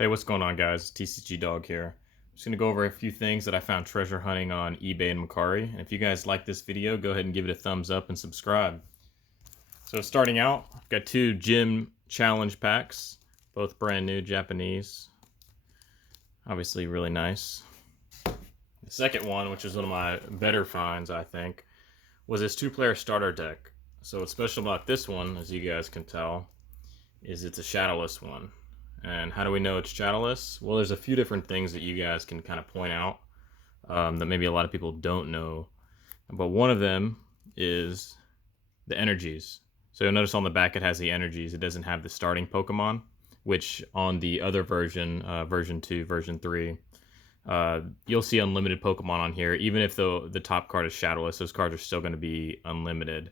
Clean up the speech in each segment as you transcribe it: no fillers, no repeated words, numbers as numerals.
Hey, what's going on, guys? TCG Dog here. I'm just going to go over a few things that I found treasure hunting on eBay and Mercari. And if you guys like this video, go ahead and give it a thumbs up and subscribe. So starting out, I've got two gym challenge packs, both brand new, Japanese. Obviously really nice. The second one, which is one of my better finds, I think, was this two-player starter deck. So what's special about this one, as you guys can tell, is it's a Shadowless one. And how do we know it's Shadowless? Well, there's a few different things that you guys can kind of point out that maybe a lot of people don't know. But one of them is the energies. So you'll notice on the back it has the energies. It doesn't have the starting Pokemon, which on the other version, version 2, version 3, you'll see unlimited Pokemon on here. Even if the top card is Shadowless, those cards are still going to be unlimited.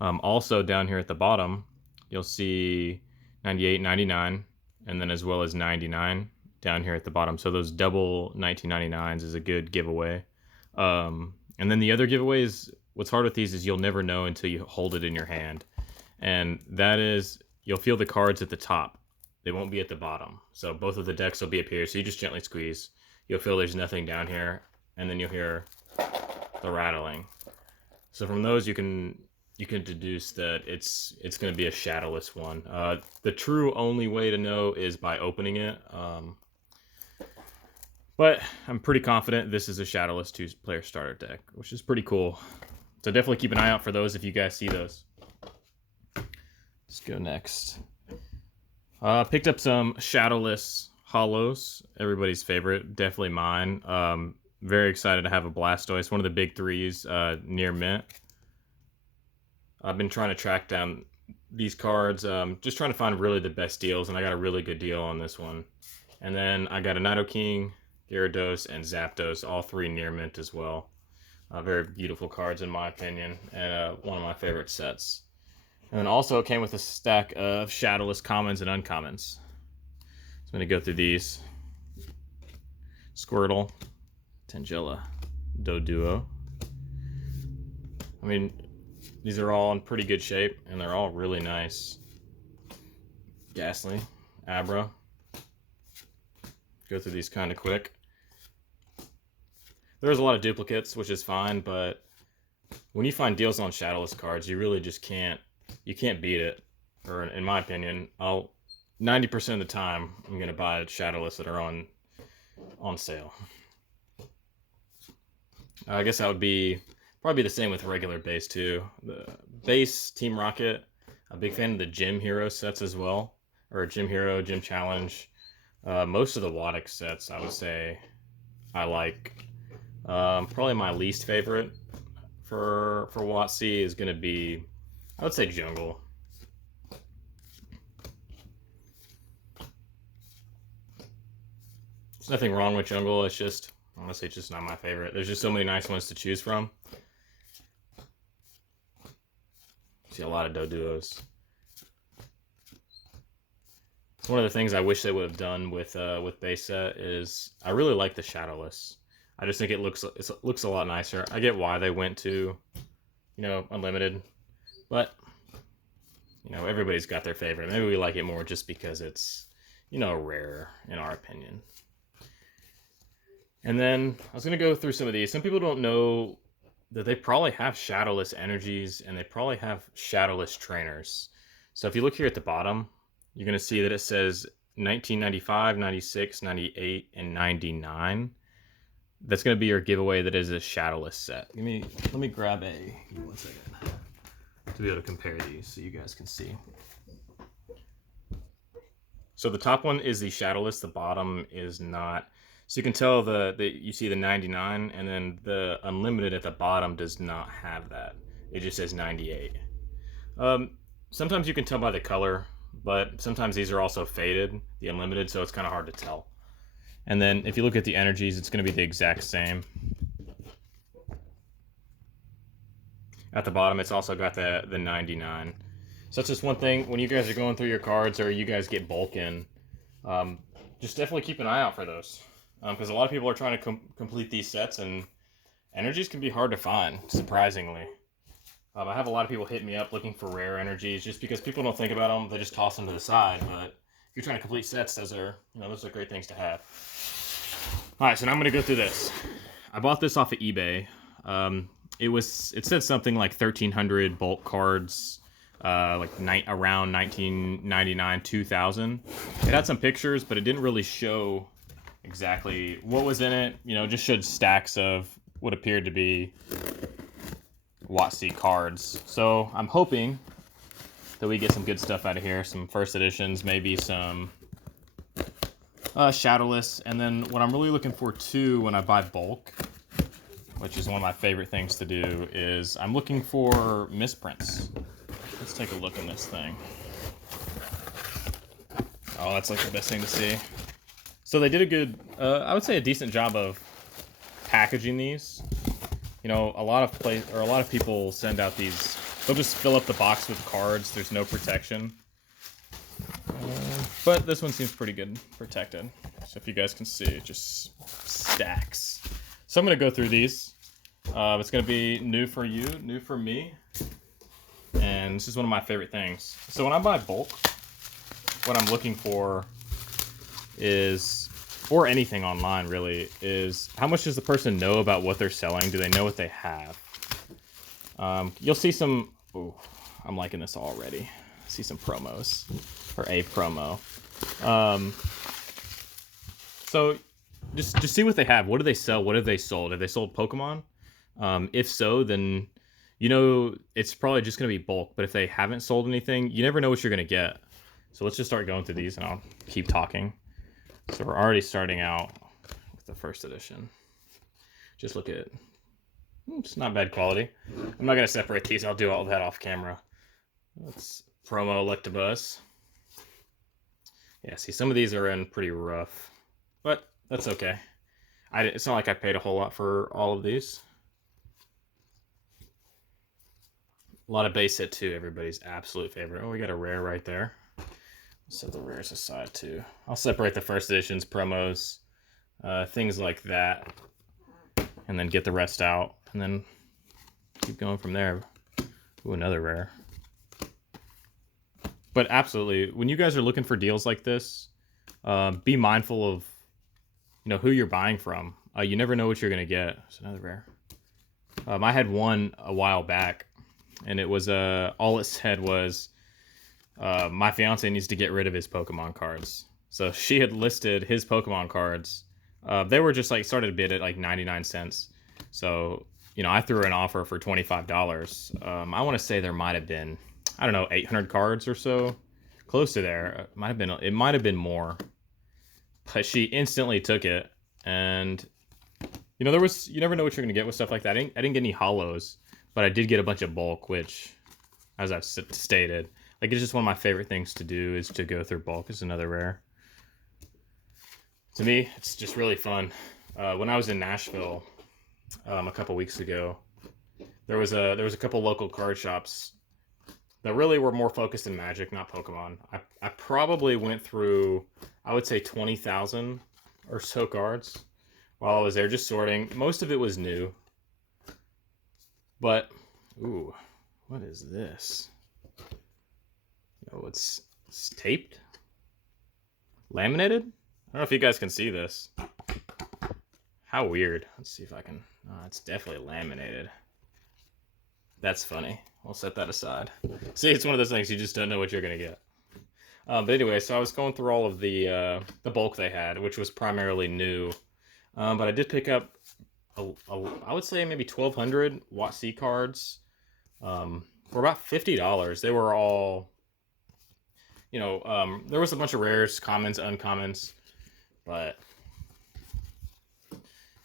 Also down here at the bottom, you'll see 98, 99, and then as well as 99 down here at the bottom. So those double 1999s is a good giveaway. And then the other giveaways, what's hard with these is you'll never know until you hold it in your hand. And that is, you'll feel the cards at the top. They won't be at the bottom. So both of the decks will be up here. So you just gently squeeze. You'll feel there's nothing down here. And then you'll hear the rattling. So from those you can deduce that it's going to be a Shadowless one. The true only way to know is by opening it. But I'm pretty confident this is a Shadowless two-player starter deck, which is pretty cool. So definitely keep an eye out for those if you guys see those. Let's go next. Picked up some Shadowless Hollows, everybody's favorite, definitely mine. Very excited to have a Blastoise, one of the big threes, near mint. I've been trying to track down these cards, just trying to find really the best deals, and I got a really good deal on this one. And then I got a Nidoking, Gyarados, and Zapdos, all three near mint as well. Very beautiful cards in my opinion, and one of my favorite sets. And then also it came with a stack of Shadowless commons and uncommons. So I'm going to go through these. Squirtle, Tangela, Doduo. I mean, these are all in pretty good shape, and they're all really nice. Ghastly, Abra. Go through these kind of quick. There's a lot of duplicates, which is fine, but when you find deals on Shadowless cards, you really just can't beat it. Or in my opinion, 90% of the time, I'm going to buy Shadowless that are on sale. I guess that would be probably the same with regular base too. The base Team Rocket, a big fan of the Gym Hero sets as well, or Gym Hero, Gym Challenge. Most of the Waddick sets, I would say, I like. Probably my least favorite for WotC is going to be, I would say, Jungle. There's nothing wrong with Jungle. It's just, honestly, it's just not my favorite. There's just so many nice ones to choose from. See a lot of Doduos. One of the things I wish they would have done with base set is I really like the Shadowless. I just think it looks a lot nicer. I get why they went to, unlimited, but everybody's got their favorite. Maybe we like it more just because it's rare in our opinion. And then I was gonna go through some of these. Some people don't know that they probably have Shadowless energies and they probably have Shadowless trainers. So if you look here at the bottom, you're going to see that it says 1995, 96, 98, and 99. That's going to be your giveaway that is a Shadowless set. Let me grab give me 1 second to be able to compare these so you guys can see. So the top one is the Shadowless, the bottom is not. So you can tell you see the 99, and then the Unlimited at the bottom does not have that. It just says 98. Sometimes you can tell by the color, but sometimes these are also faded, the Unlimited, so it's kind of hard to tell. And then if you look at the energies, it's going to be the exact same. At the bottom, it's also got the 99. So that's just one thing, when you guys are going through your cards or you guys get bulk in, just definitely keep an eye out for those. Because a lot of people are trying to complete these sets, and energies can be hard to find, surprisingly. I have a lot of people hit me up looking for rare energies just because people don't think about them. They just toss them to the side. But you're trying to complete sets, those are great things to have. All right, so now I'm gonna go through this. I bought this off of eBay. It said something like 1,300 bulk cards, around 1999, 2000. It had some pictures, but it didn't really show exactly what was in it. It just showed stacks of what appeared to be WotC cards. So I'm hoping that we get some good stuff out of here. Some first editions, maybe some Shadowless. And then what I'm really looking for too when I buy bulk, which is one of my favorite things to do, is I'm looking for misprints. Let's take a look in this thing. Oh, that's like the best thing to see. So they did a good, I would say a decent job of packaging these. A lot of people send out these, they'll just fill up the box with cards. There's no protection. But this one seems pretty good protected. So if you guys can see, it just stacks. So I'm going to go through these. It's going to be new for you, new for me. And this is one of my favorite things. So when I buy bulk, what I'm looking for is, or anything online really, is how much does the person know about what they're selling? Do they know what they have? You'll see some, ooh, I'm liking this already. See some promos, or a promo. So just see what they have. What do they sell? What have they sold? Have they sold Pokemon? If so, then it's probably just going to be bulk. But if they haven't sold anything, you never know what you're going to get. So let's just start going through these and I'll keep talking. So we're already starting out with the first edition. Just look at it. It's not bad quality. I'm not going to separate these. I'll do all that off camera. Let's promo Electabuzz. Yeah, see, some of these are in pretty rough. But that's okay. It's not like I paid a whole lot for all of these. A lot of base hit too, everybody's absolute favorite. Oh, we got a rare right there. Set the rares aside too. I'll separate the first editions, promos, things like that, and then get the rest out, and then keep going from there. Ooh, another rare. But absolutely, when you guys are looking for deals like this, be mindful of who you're buying from. You never know what you're gonna get. It's another rare. I had one a while back, and it was all it said was, my fiance needs to get rid of his Pokemon cards. So she had listed his Pokemon cards. They were just started a bid at like 99 cents. So, I threw her an offer for $25. I want to say there might have been, I don't know, 800 cards or so. Close to there. It might have been more. But she instantly took it. And, you never know what you're going to get with stuff like that. I didn't get any hollows, but I did get a bunch of bulk, which, as I've stated, it's just one of my favorite things to do is to go through bulk. Is another rare. To me, it's just really fun. When I was in Nashville a couple weeks ago, there was a couple local card shops that really were more focused in Magic, not Pokemon. I probably went through, I would say 20,000 or so cards while I was there just sorting. Most of it was new. But, ooh, what is this? Oh, it's taped? Laminated? I don't know if you guys can see this. How weird. Let's see if I can... Oh, it's definitely laminated. That's funny. We'll set that aside. See, it's one of those things you just don't know what you're going to get. But anyway, so I was going through all of the bulk they had, which was primarily new. But I did pick up, I would say maybe 1,200 WotC cards for about $50. They were all... there was a bunch of rares, commons, uncommons, but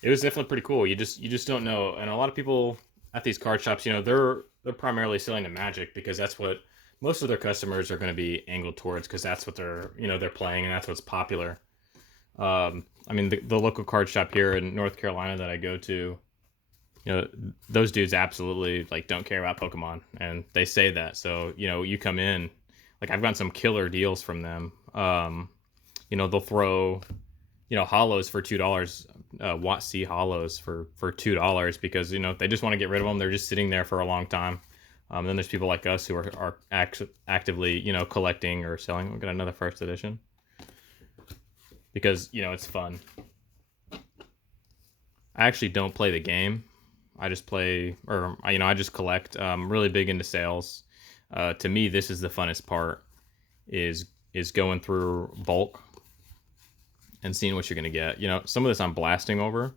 it was definitely pretty cool. You just don't know. And a lot of people at these card shops, they're primarily selling to Magic because that's what most of their customers are going to be angled towards, because that's what they're playing and that's what's popular. I mean, the local card shop here in North Carolina that I go to, those dudes absolutely don't care about Pokemon, and they say that. So you come in. I've gotten some killer deals from them. They'll throw, hollows for $2, WotC hollows for $2 because, they just want to get rid of them. They're just sitting there for a long time. Then there's people like us who are actively, collecting or selling. We've got another first edition. because, you know, it's fun. I actually don't play the game. I just play, or, you know, I just collect. I'm really big into sales. To me, this is the funnest part, is going through bulk and seeing what you're going to get. You know, some of this I'm blasting over,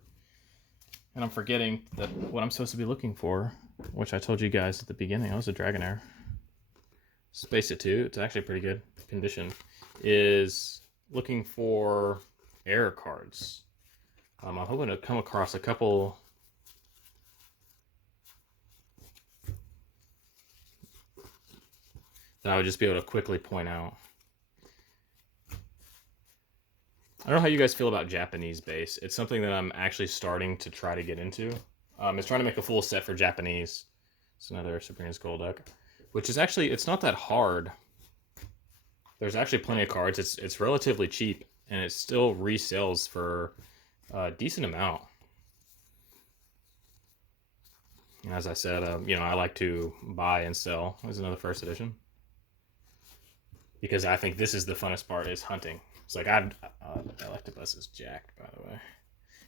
and I'm forgetting that what I'm supposed to be looking for, which I told you guys at the beginning. I was a Dragonair. Space it 2, it's actually pretty good condition, is looking for error cards. I'm hoping to come across a couple that I would just be able to quickly point out. I don't know how you guys feel about Japanese base. It's something that I'm actually starting to try to get into. It's trying to make a full set for Japanese. It's another Sabrina's Golduck, which is actually, it's not that hard. There's actually plenty of cards. It's relatively cheap, and it still resells for a decent amount. And as I said, you know, I like to buy and sell. There's another first edition, because I think this is the funnest part, is hunting. It's like, Electabuzz is jacked, by the way.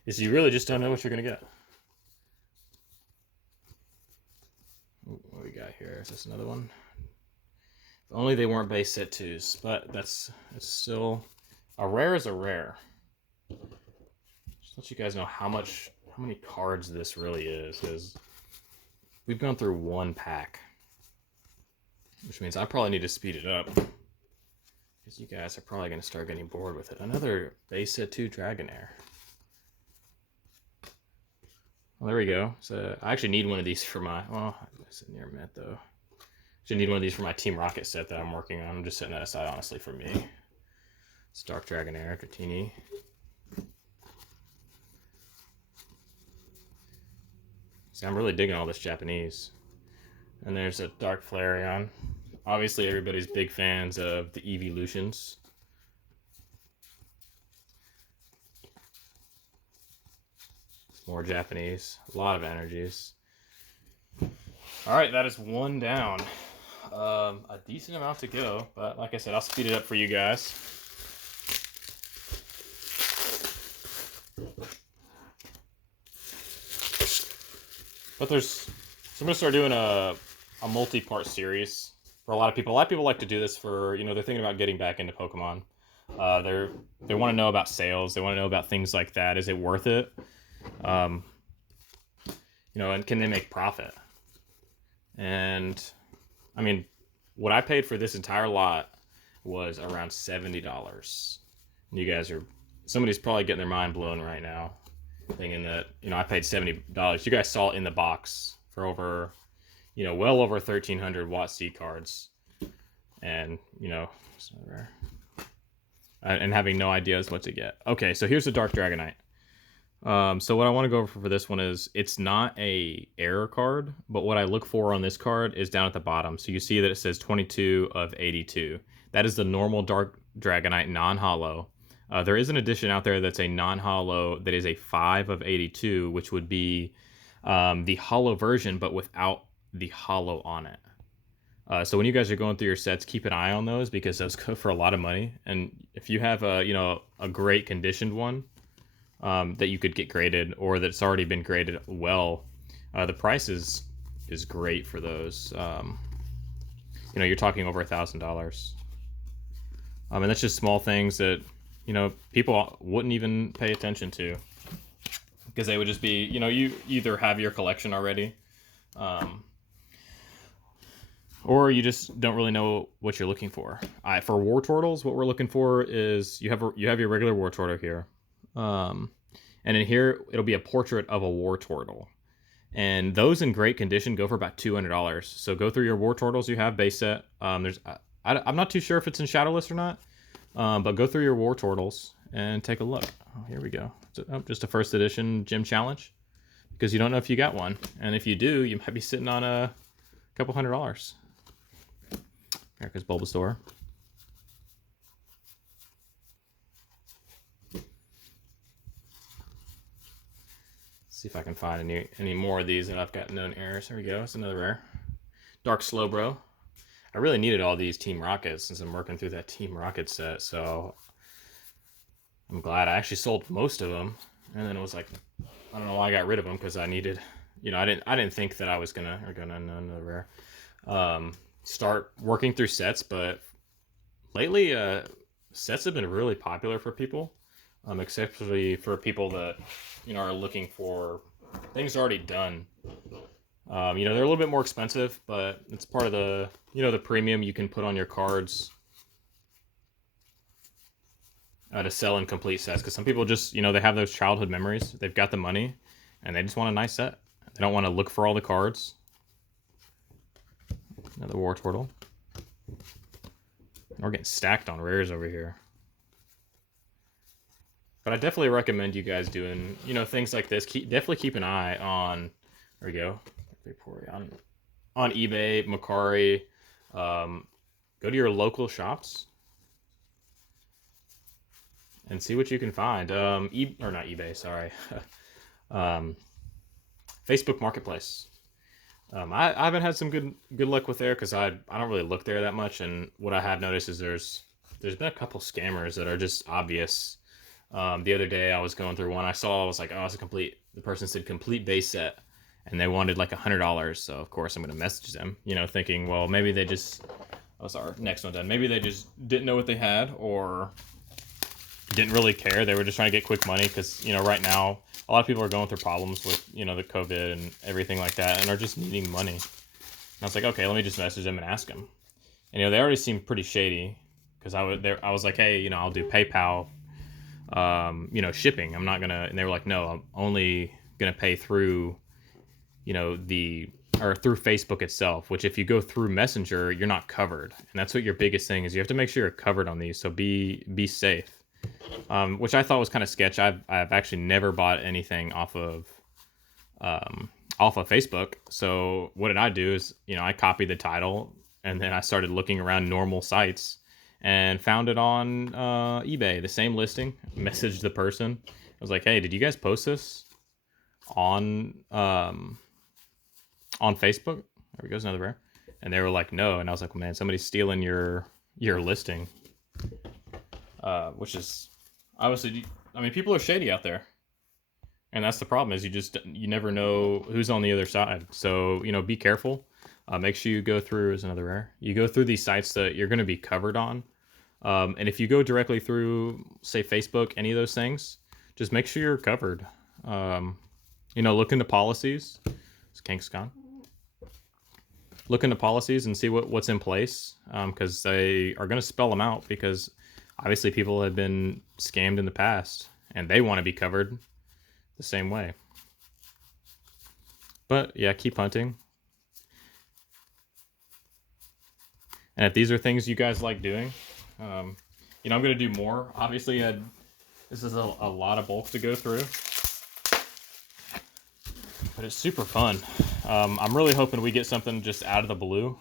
Is you really just don't know what you're gonna get. Ooh, what we got here? Is this another one? If only they weren't base set 2s, but it's still, a rare is a rare. Just let you guys know how many cards this really is we've gone through one pack, which means I probably need to speed it up, because you guys are probably going to start getting bored with it. Another base set 2 Dragonair. Well, there we go. So I actually need one of these for my, well, it's near mint though. I need one of these for my Team Rocket set that I'm working on. I'm just setting that aside, honestly, for me. It's Dark Dragonair, Dratini. See, I'm really digging all this Japanese. And there's a Dark Flareon. Obviously, everybody's big fans of the Evolutions. More Japanese. A lot of energies. Alright, that is one down. A decent amount to go, but like I said, I'll speed it up for you guys. But so I'm gonna start doing a multi-part series for a lot of people. A lot of people like to do this for, you know, they're thinking about getting back into Pokemon. They want to know about sales. They want to know about things like that. Is it worth it? You know, and can they make profit? And I mean, what I paid for this entire lot was around $70. You guys are, somebody's probably getting their mind blown right now, thinking that, you know, I paid $70. You guys saw it in the box for over, you know, well over 1,300 watt C cards, and, you know, and having no ideas what to get. Okay, so here's the Dark Dragonite. So what I want to go over for this one is, it's not a error card, but what I look for on this card is down at the bottom. So you see that it says 22 of 82. That is the normal Dark Dragonite non-hollow. There is an edition out there that's a non-hollow that is a 5 of 82, which would be the hollow version, but without the hollow on it. So when you guys are going through your sets, keep an eye on those, because those go for a lot of money. And if you have a, you know, a great conditioned one, that you could get graded, or that's already been graded well, the price is great for those. You know, you're talking over $1,000. And that's just small things that, you know, people wouldn't even pay attention to, because they would just be, you know, you either have your collection already, or you just don't really know what you're looking for. For War Turtles, what we're looking for is, you have your regular War Turtle here. And in here, it'll be a portrait of a War Turtle. And those in great condition go for about $200. So go through your War Turtles you have base set. I'm not too sure if it's in Shadowless or not, but go through your War Turtles and take a look. Oh, here we go. Just a first edition gym challenge, because you don't know if you got one. And if you do, you might be sitting on a couple $100. America's Bulbasaur. See if I can find any more of these that I've got known errors. There we go. It's another rare. Dark Slowbro. I really needed all these Team Rockets since I'm working through that Team Rocket set. So I'm glad. I actually sold most of them, and then it was like, I don't know why I got rid of them, because I needed, I didn't think that I was gonna another rare, start working through sets. But lately, sets have been really popular for people, especially for people that are looking for things already done. They're a little bit more expensive, but it's part of the the premium you can put on your cards to sell incomplete sets. Because some people just they have those childhood memories. They've got the money, and they just want a nice set. They don't want to look for all the cards. Another War Turtle. We're getting stacked on rares over here. But I definitely recommend you guys doing, things like this. Definitely keep an eye on, there we go, on eBay, Mercari. Go to your local shops and see what you can find. Or not eBay, sorry. Facebook Marketplace. I haven't had some good luck with there, because I don't really look there that much. And what I have noticed is there's been a couple scammers that are just obvious. The other day I was going through one I was like, oh, it's a complete, the person said complete base set, and they wanted like $100. So of course I'm going to message them, thinking, well, maybe they just, oh, sorry, next one done. Maybe they just didn't know what they had, or didn't really care. They were just trying to get quick money, because, right now a lot of people are going through problems with, the COVID and everything like that, and are just needing money. And I was like, okay, let me just message them and ask them. And, they already seemed pretty shady, because I was like, hey, I'll do PayPal, shipping. I'm not gonna, and they were like, no, I'm only gonna pay through, through Facebook itself, which if you go through Messenger, you're not covered. And that's what your biggest thing is. You have to make sure you're covered on these. So be safe. Which I thought was kind of sketch. I've actually never bought anything off of Facebook. So what did I do is, I copied the title, and then I started looking around normal sites and found it on eBay, the same listing. Messaged the person. I was like, hey, did you guys post this on Facebook? There goes another rare. And they were like, no. And I was like, well, man, somebody's stealing your listing. Which is obviously, people are shady out there, and that's the problem, is you never know who's on the other side. So be careful. Make sure you go through, is another rare. You go through these sites that you're going to be covered on, and if you go directly through, say, Facebook, any of those things, just make sure you're covered. Look into policies. It's Kankscon. Look into policies and see what's in place, because they are going to spell them out, because obviously people have been scammed in the past, and they want to be covered the same way. But yeah, keep hunting. And if these are things you guys like doing, I'm going to do more. Obviously, this is a lot of bulk to go through, but it's super fun. I'm really hoping we get something just out of the blue.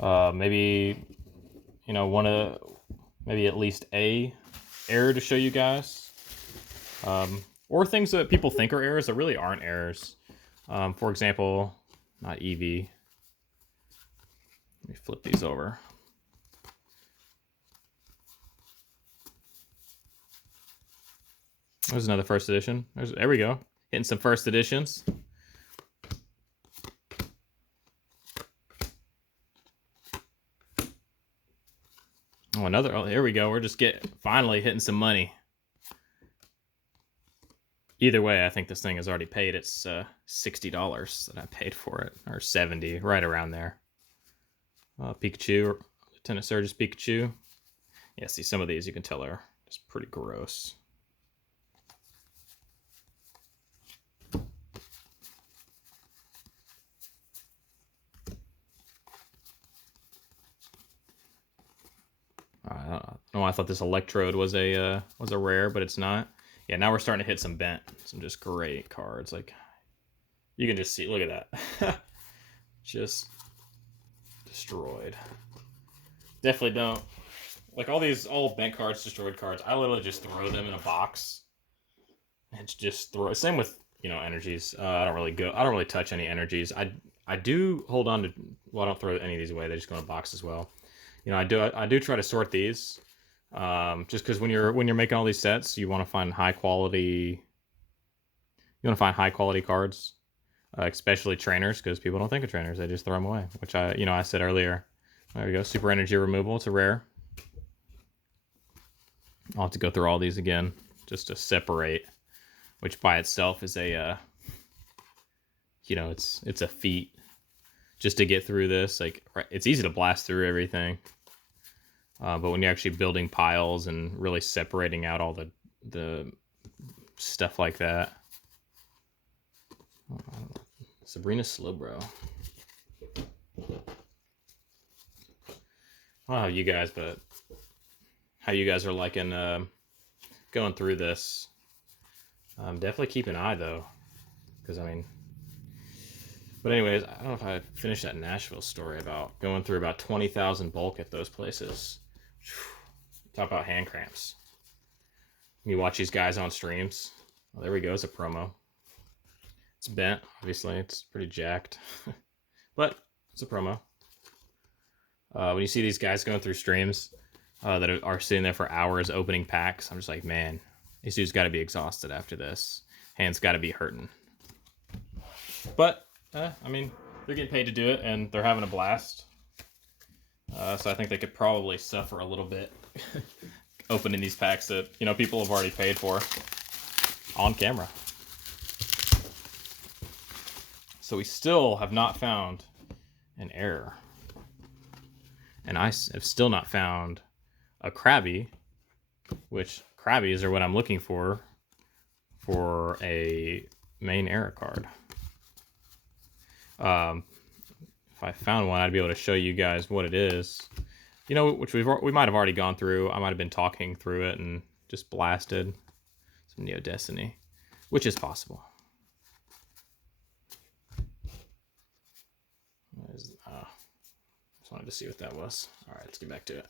Maybe, maybe at least a error to show you guys. Or things that people think are errors that really aren't errors. For example, not EV. Let me flip these over. There's another first edition. There we go. Hitting some first editions. Oh, here we go. We're just finally hitting some money. Either way, I think this thing has already paid its $60 that I paid for it, or $70, right around there. Pikachu, Lieutenant Surge's Pikachu. Yeah, see, some of these you can tell are just pretty gross. I thought this Electrode was a rare, but it's not. Yeah, now we're starting to hit some just great cards. Like, you can just see, look at that. Just destroyed. Definitely don't, like, all bent cards, destroyed cards, I literally just throw them in a box and just throw. Same with, energies. I don't really touch any energies. I do hold on to, well, I don't throw any of these away. They just go in a box as well. You know, I do try to sort these, just because when you're making all these sets, you want to find high quality. You want to find high quality cards, especially trainers, because people don't think of trainers; they just throw them away. Which I said earlier. There we go, super energy removal. It's a rare. I'll have to go through all these again just to separate, which by itself is a, you know, it's a feat just to get through this. Like, it's easy to blast through everything, but when you're actually building piles and really separating out all the stuff like that. Sabrina Slowbro. I don't know how you guys, but how you guys are liking going through this. Definitely keep an eye though, because I mean. But anyways, I don't know if I finished that Nashville story about going through about 20,000 bulk at those places. Talk about hand cramps. You watch these guys on streams. Oh, there we go. It's a promo. It's bent, obviously. It's pretty jacked. But it's a promo. When you see these guys going through streams that are sitting there for hours opening packs, I'm just like, man, these dudes got to be exhausted after this. Hands got to be hurting. But I mean, they're getting paid to do it, and they're having a blast. So I think they could probably suffer a little bit opening these packs that, you know, people have already paid for on camera. So we still have not found an error. And I have still not found a Krabby, which Krabbies are what I'm looking for a main error card. If I found one, I'd be able to show you guys what it is. You know, which we might have already gone through. I might have been talking through it and just blasted some Neo Destiny, which is possible. Just wanted to see what that was. All right, let's get back to it.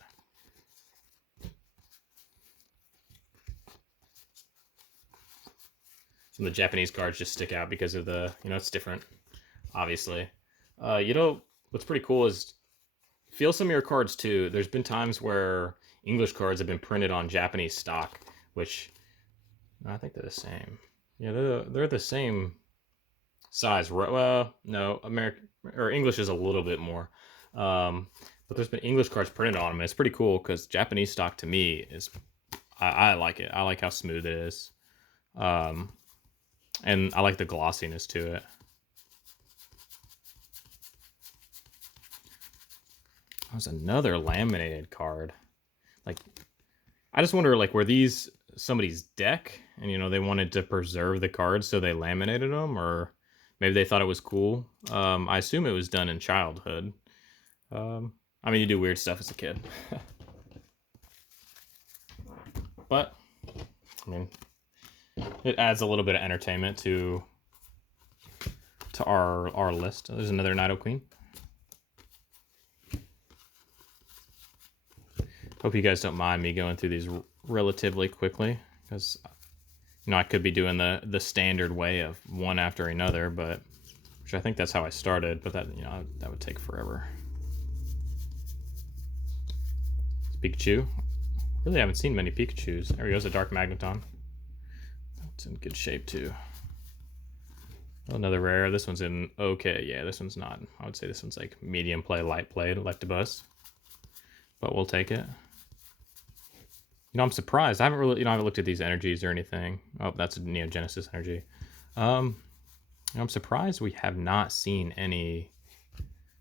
Some of the Japanese cards just stick out because of the, you know, it's different, obviously. You know, what's pretty cool is feel some of your cards too. There's been times where English cards have been printed on Japanese stock, which I think they're the same. Yeah, they're the same size. Well, no, American or English is a little bit more. But there's been English cards printed on them, and it's pretty cool because Japanese stock to me is, I like it. I like how smooth it is. And I like the glossiness to it. There's another laminated card. Like, I just wonder, like, were these somebody's deck and, you know, they wanted to preserve the cards so they laminated them, or maybe they thought it was cool. I assume it was done in childhood. I mean, you do weird stuff as a kid. But, I mean, it adds a little bit of entertainment to our list. There's another Nido Queen. Hope you guys don't mind me going through these relatively quickly, because, you know, I could be doing the standard way of one after another, but which I think that's how I started, but that, you know, that would take forever. Pikachu. Really haven't seen many Pikachus. There he goes, a Dark Magneton. That's in good shape too. Another rare. This one's in okay. Yeah, this one's not. I would say this one's like medium play, light play, Electabuzz. But we'll take it. You know, I'm surprised. I haven't really, you know, I haven't looked at these energies or anything. Oh, that's a Neo Genesis energy. I'm surprised we have not seen any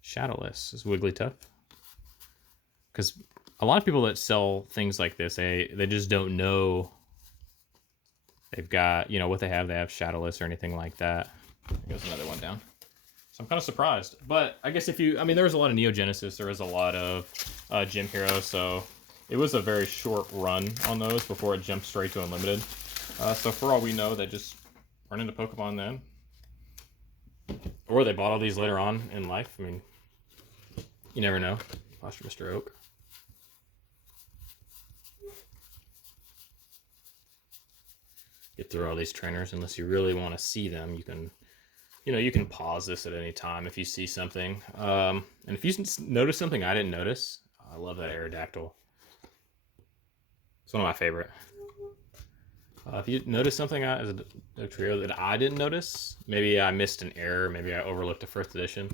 Shadowless. Is Wigglytuff? Because a lot of people that sell things like this, they just don't know they've got, you know, what they have. They have Shadowless or anything like that. There goes another one down. So I'm kind of surprised. But I guess if you, I mean, there was a lot of Neo Genesis. There was a lot of Gym Hero. So it was a very short run on those before it jumped straight to Unlimited. So for all we know, they just run into Pokemon then. Or they bought all these later on in life. I mean, you never know. Foster Mr. Oak. Get through all these trainers unless you really want to see them. You can, you know, you can pause this at any time if you see something. And if you notice something I didn't notice, I love that Aerodactyl. It's one of my favorite. If you notice something as a trio that I didn't notice, maybe I missed an error, maybe I overlooked a first edition,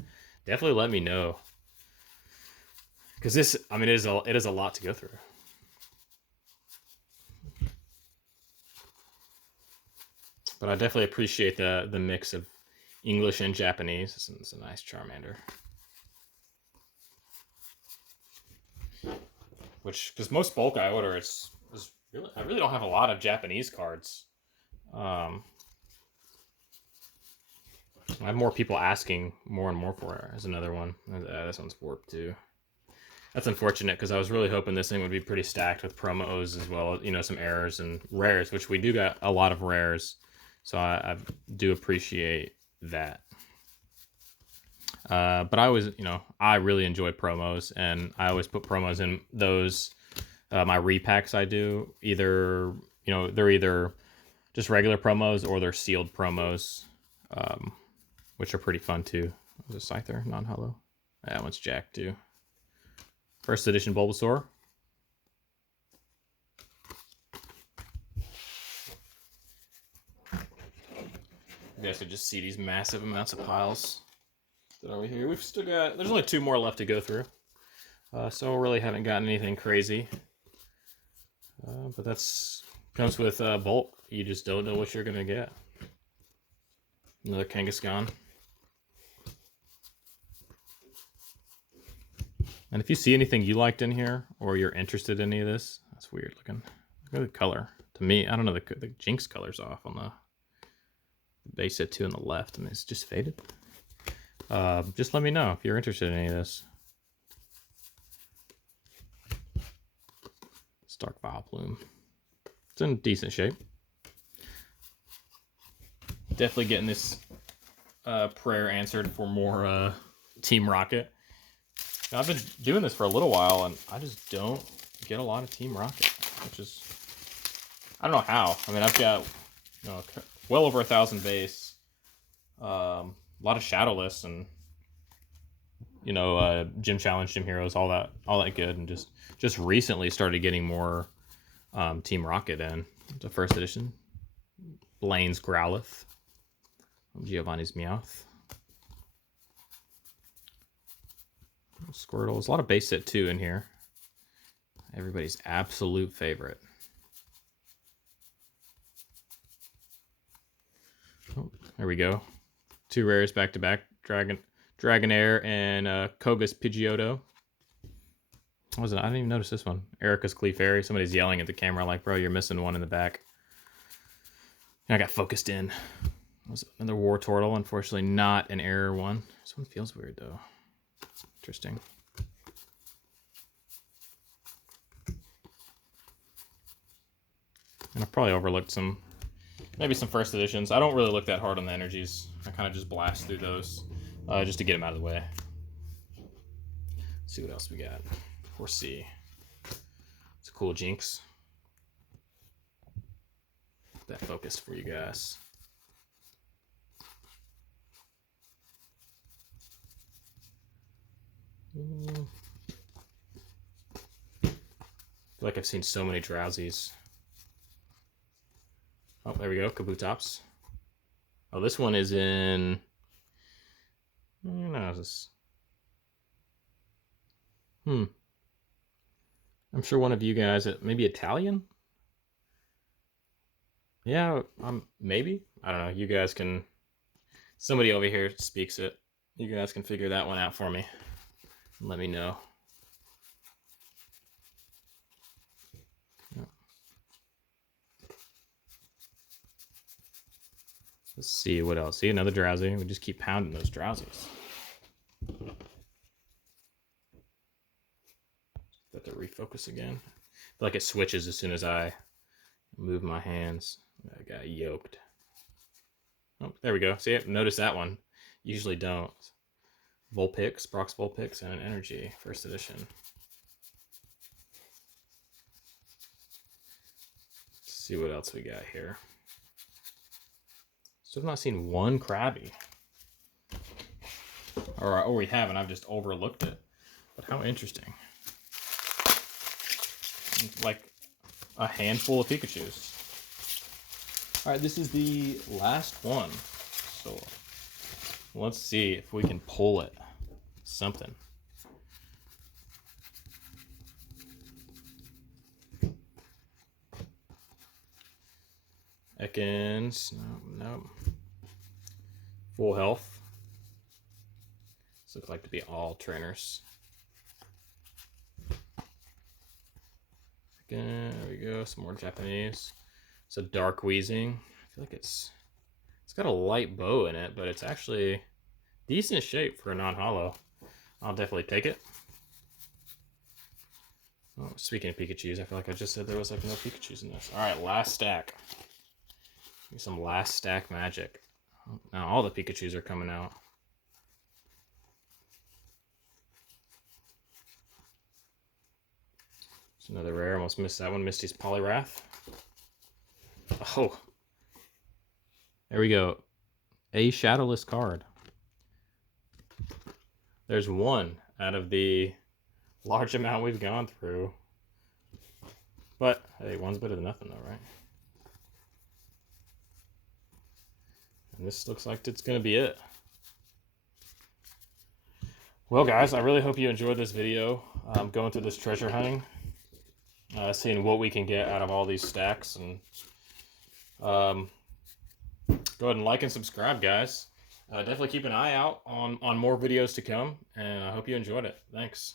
definitely let me know. Because this, I mean, it is a lot to go through. But I definitely appreciate the mix of English and Japanese. It's a nice Charmander. Because most bulk I order, I really don't have a lot of Japanese cards. I have more people asking more and more for it. There's another one. This one's warped too. That's unfortunate because I was really hoping this thing would be pretty stacked with promos as well. You know, some errors and rares, which we do got a lot of rares. So I do appreciate that. But I always, I really enjoy promos, and I always put promos in those. My repacks I do either, they're either just regular promos or they're sealed promos, which are pretty fun too. There's a Scyther, non-hollow. That one's Jack too. First edition Bulbasaur. You guys could just see these massive amounts of piles that are over here. We've still got, there's only 2 more left to go through. So we really haven't gotten anything crazy. But that's comes with bulk. You just don't know what you're going to get. Another Kangaskhan. And if you see anything you liked in here, or you're interested in any of this, that's weird looking. Look at the color. To me, I don't know, the Jinx color's off on the base set 2 on the left. I mean, it's just faded. Just let me know if you're interested in any of this. Stark Vileplume. It's in decent shape. Definitely getting this prayer answered for more Team Rocket. Now, I've been doing this for a little while, and I just don't get a lot of Team Rocket, which is, I don't know how. I mean, I've got well over 1,000 base, a lot of Shadowless, and Gym Challenge, Gym Heroes, all that good, and just recently started getting more Team Rocket in. The first edition, Blaine's Growlithe, Giovanni's Meowth, Squirtle. There's a lot of base set 2 in here. Everybody's absolute favorite. Oh, there we go. 2 rares back to back. Dragonair and Koga's Pidgeotto. What was it? I didn't even notice this one. Erica's Clefairy. Somebody's yelling at the camera like, bro, you're missing one in the back. And I got focused in. Was another War Turtle. Unfortunately, not an error one. This one feels weird, though. Interesting. And I've probably overlooked maybe some first editions. I don't really look that hard on the energies. I kind of just blast through those just to get them out of the way. Let's see what else we got. 4C. It's a cool Jinx. That focus for you guys. I feel like I've seen so many Drowsies. Oh, there we go, Kabutops. Oh, this one is in... No, is this... I'm sure one of you guys, maybe Italian? Yeah, maybe. I don't know. You guys can... Somebody over here speaks it. You guys can figure that one out for me. Let me know. Let's see what else. See, another Drowsy. We just keep pounding those Drowsies. Let that refocus again. I feel like it switches as soon as I move my hands. I got yoked. Oh, there we go. See, notice that one. Usually don't. Vulpix, Brock's Vulpix, and an Energy, first edition. Let's see what else we got here. So I've not seen one Krabby. Or we haven't, I've just overlooked it. But how interesting. like a handful of Pikachus. Alright, this is the last one. So let's see if we can pull it. Something. Ekans, no. Full health. This looks like to be all trainers. Again, there we go, some more Japanese. It's a dark wheezing. I feel like it's got a light bow in it, but it's actually decent shape for a non-hollow. I'll definitely take it. Oh, speaking of Pikachus, I feel like I just said there was like no Pikachus in this. Alright, last stack. Some last stack magic. Now all the Pikachus are coming out. It's another rare. Almost missed that one. Misty's Poliwrath. Oh. There we go. A Shadowless card. There's one out of the large amount we've gone through. But, hey, one's better than nothing though, right? And this looks like it's going to be it. Well, guys, I really hope you enjoyed this video. Going through this treasure hunting. Seeing what we can get out of all these stacks. And go ahead and like and subscribe, guys. Definitely keep an eye out on more videos to come. And I hope you enjoyed it. Thanks.